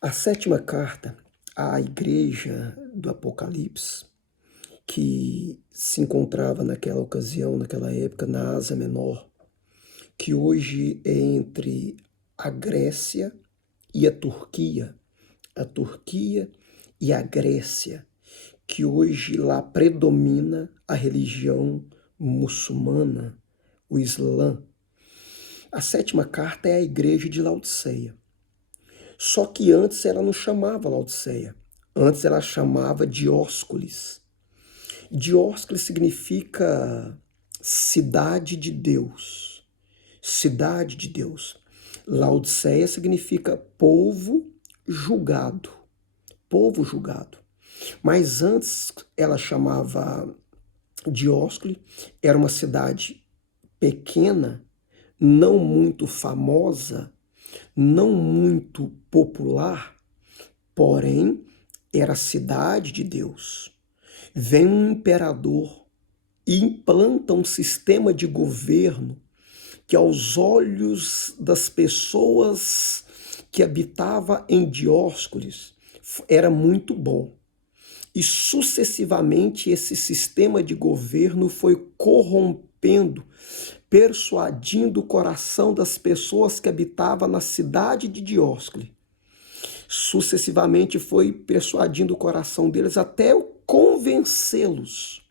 A sétima carta à igreja do Apocalipse, que se encontrava naquela ocasião, naquela época, na Ásia Menor, que hoje é entre a Grécia e a Turquia e a Grécia, que hoje lá predomina a religião muçulmana, o Islã. A sétima carta é a igreja de Laodiceia. Só que antes ela não chamava Laodiceia. Antes ela chamava Diósculis. Diósculis significa cidade de Deus. Cidade de Deus. Laodiceia significa povo julgado. Povo julgado. Mas antes ela chamava Diósculis, era uma cidade pequena, não muito famosa, não muito popular, porém era a cidade de Deus. Vem um imperador e implanta um sistema de governo que aos olhos das pessoas que habitavam em Dióscuris era muito bom. E sucessivamente esse sistema de governo foi corrompendo, persuadindo o coração das pessoas que habitavam na cidade de Dióscuris. Sucessivamente foi persuadindo o coração deles até convencê-los.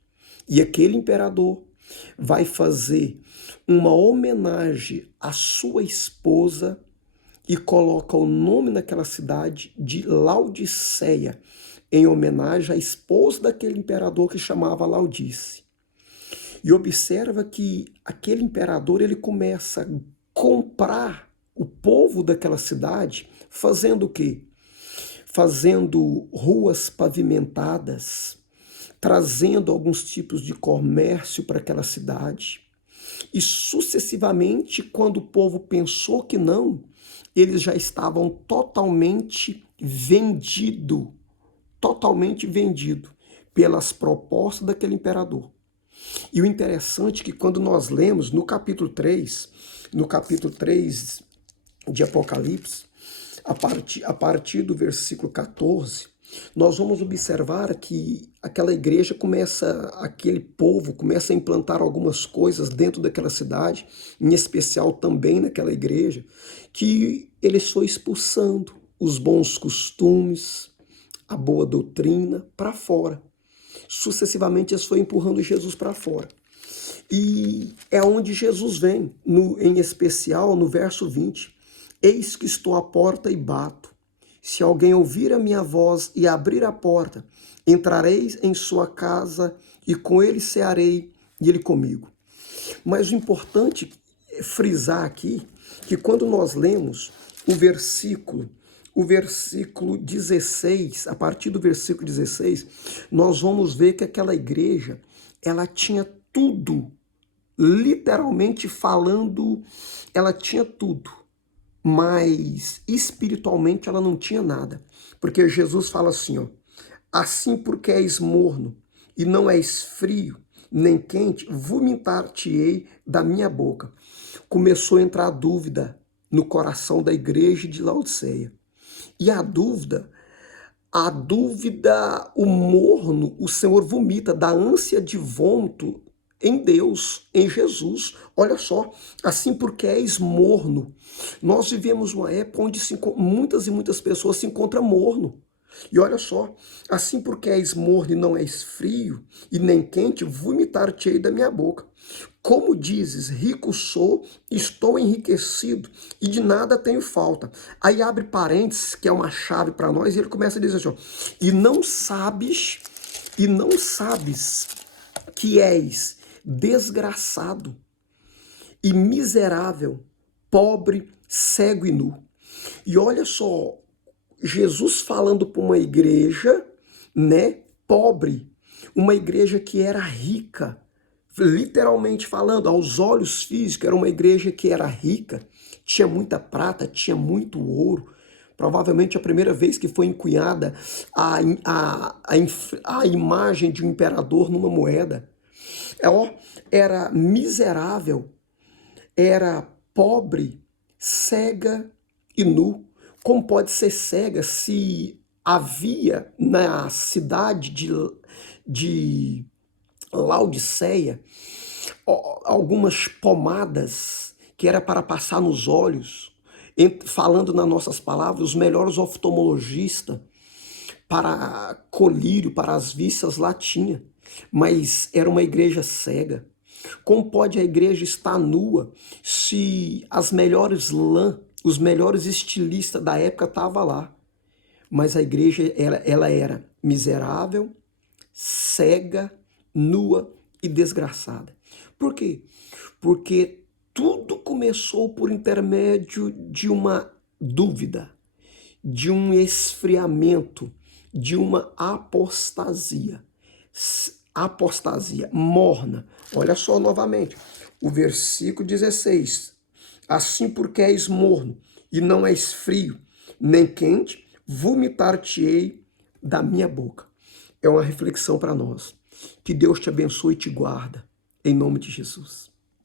E aquele imperador vai fazer uma homenagem à sua esposa e coloca o nome naquela cidade de Laodiceia, em homenagem à esposa daquele imperador que chamava Laodice. E observa que aquele imperador ele começa a comprar o povo daquela cidade, fazendo o quê? Fazendo ruas pavimentadas, trazendo alguns tipos de comércio para aquela cidade. E sucessivamente, quando o povo pensou que não, eles já estavam totalmente vendido pelas propostas daquele imperador. E o interessante é que quando nós lemos no capítulo 3 de Apocalipse, a partir do versículo 14, nós vamos observar que aquela igreja aquele povo começa a implantar algumas coisas dentro daquela cidade, em especial também naquela igreja, que eles foram expulsando os bons costumes, a boa doutrina para fora. Sucessivamente eles foram empurrando Jesus para fora. E é onde Jesus vem, em especial no verso 20. Eis que estou à porta e bato. Se alguém ouvir a minha voz e abrir a porta, entrarei em sua casa e com ele cearei e ele comigo. Mas o importante é frisar aqui que quando nós lemos o versículo 16, a partir do versículo 16, nós vamos ver que aquela igreja, ela tinha tudo, literalmente falando, ela tinha tudo, mas espiritualmente ela não tinha nada. Porque Jesus fala assim, ó, assim porque és morno e não és frio, nem quente, vomitar-te-ei da minha boca. Começou a entrar a dúvida no coração da igreja de Laodiceia. E a dúvida, o morno, o Senhor vomita, da ânsia de vômito em Deus, em Jesus. Olha só, assim porque és morno. Nós vivemos uma época onde muitas e muitas pessoas se encontram morno. E olha só, assim porque és morno e não és frio e nem quente, vomitar-te-ei da minha boca. Como dizes, rico sou, estou enriquecido e de nada tenho falta. Aí abre parênteses, que é uma chave para nós, e ele começa a dizer assim, ó, e não sabes que és desgraçado e miserável, pobre, cego e nu. E olha só, Jesus falando para uma igreja, né, pobre, uma igreja que era rica, literalmente falando, aos olhos físicos, era uma igreja que era rica, tinha muita prata, tinha muito ouro, provavelmente a primeira vez que foi encunhada a imagem de um imperador numa moeda. Era miserável, era pobre, cega e nu. Como pode ser cega se havia na cidade de Laodiceia algumas pomadas que era para passar nos olhos, falando nas nossas palavras, os melhores oftalmologistas para colírio, para as vistas lá tinha, mas era uma igreja cega. Como pode a igreja estar nua se as melhores lã, os melhores estilistas da época estavam lá? Mas a igreja ela era miserável, cega, nua e desgraçada. Por quê? Porque tudo começou por intermédio de uma dúvida, de um esfriamento, de uma apostasia. Apostasia morna. Olha só novamente, o versículo 16. Assim porque és morno e não és frio, nem quente, vomitar-te-ei da minha boca. É uma reflexão para nós. Que Deus te abençoe e te guarda, em nome de Jesus.